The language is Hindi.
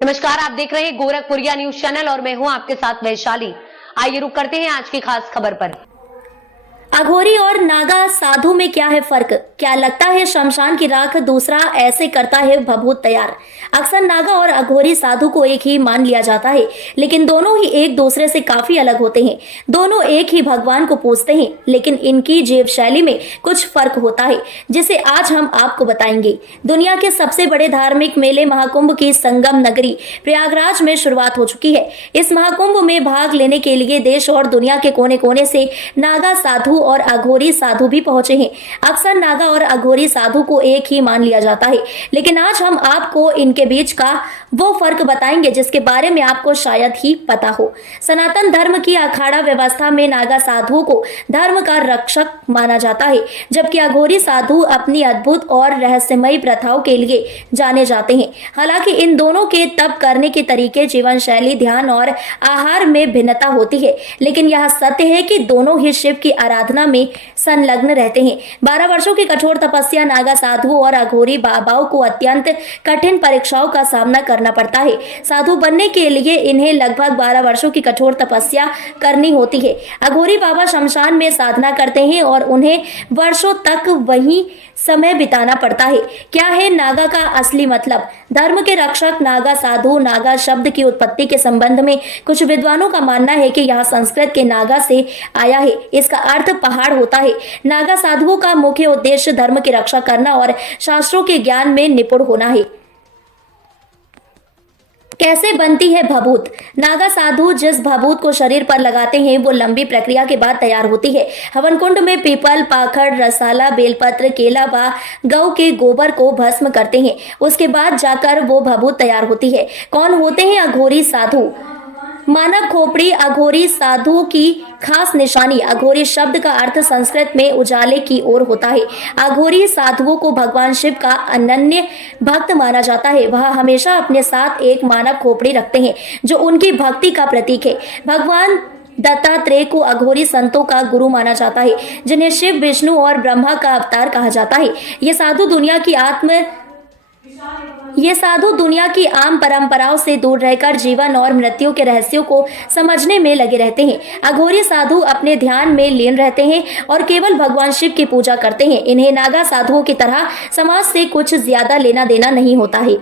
नमस्कार, आप देख रहे हैं गोरखपुरिया न्यूज चैनल और मैं हूं आपके साथ वैशाली। आइए रुक करते हैं आज की खास खबर पर। अघोरी और नागा साधु में क्या है फर्क? क्या लगता है शमशान की राख दूसरा ऐसे करता है भभूत तैयार? अक्सर नागा और अघोरी साधु को एक ही मान लिया जाता है, लेकिन दोनों ही एक दूसरे से काफी अलग होते हैं। दोनों एक ही भगवान को पूजते हैं, लेकिन इनकी जीव शैली में कुछ फर्क होता है, जिसे आज हम आपको बताएंगे। दुनिया के सबसे बड़े धार्मिक मेले महाकुंभ की संगम नगरी प्रयागराज में शुरुआत हो चुकी है। इस महाकुंभ में भाग लेने के लिए देश और दुनिया के कोने कोने से नागा साधु और अघोरी साधु भी पहुंचे हैं। अक्सर नागा और अघोरी साधु को एक ही मान लिया जाता है, लेकिन आज हम आपको इनके बीच का वो फर्क बताएंगे जिसके बारे में आपको शायद ही पता हो। सनातन धर्म की अखाड़ा व्यवस्था में नागा साधुओं को धर्म का रक्षक माना जाता है, जबकि अघोरी साधु अपनी अद्भुत और रहस्यमयी प्रथाओं के लिए जाने जाते हैं। हालांकि इन दोनों के तप करने के तरीके, जीवन शैली, ध्यान और आहार में भिन्नता होती है, लेकिन यह सत्य है कि दोनों ही शिव की आराधना में संलग्न रहते हैं। 12 वर्षों की कठोर तपस्या नागा साधुओं और अघोरी बाबाओं को अत्यंत कठिन परीक्षाओं का सामना करना पड़ता है। साधु बनने के लिए इन्हें लगभग 12 वर्षों की कठोर तपस्या करनी होती है। अघोरी बाबा शमशान में साधना करते हैं और उन्हें वर्षों तक वहीं समय बिताना पड़ता है। क्या है नागा का असली मतलब? धर्म के रक्षक नागा साधु। नागा शब्द की उत्पत्ति के संबंध में कुछ विद्वानों का मानना है कि यह संस्कृत के नागा से आया है। इसका अर्थ पहाड़ होता है। नागा साधुओं का मुख्य उद्देश्य धर्म की रक्षा करना और शास्त्रों के ज्ञान में निपुण होना है। कैसे बनती है भभूत? नागा साधु जिस भभूत को शरीर पर लगाते हैं वो लंबी प्रक्रिया के बाद तैयार होती है। हवन कुंड में पीपल, पाखड़, रसाला, बेलपत्र, केला व गौ के गोबर को भस्म करते हैं। उसके बाद जाकर वो भभूत तैयार होती है। कौन होते हैं अघोरी साधु? मानव खोपड़ी अघोरी साधुओं की खास निशानी। अघोरी शब्द का अर्थ संस्कृत में उजाले की ओर होता है। अघोरी साधुओं को भगवान शिव का अनन्य भक्त माना जाता है। वह हमेशा अपने साथ एक मानव खोपड़ी रखते हैं जो उनकी भक्ति का प्रतीक है। भगवान दत्तात्रेय को अघोरी संतों का गुरु माना जाता है, जिन्हें शिव, विष्णु और ब्रह्मा का अवतार कहा जाता है। ये साधु दुनिया की आम परंपराओं से दूर रहकर जीवन और मृत्यु के रहस्यों को समझने में लगे रहते हैं। अघोरी साधु अपने ध्यान में लीन रहते हैं और केवल भगवान शिव की पूजा करते हैं। इन्हें नागा साधुओं की तरह समाज से कुछ ज्यादा लेना देना नहीं होता है।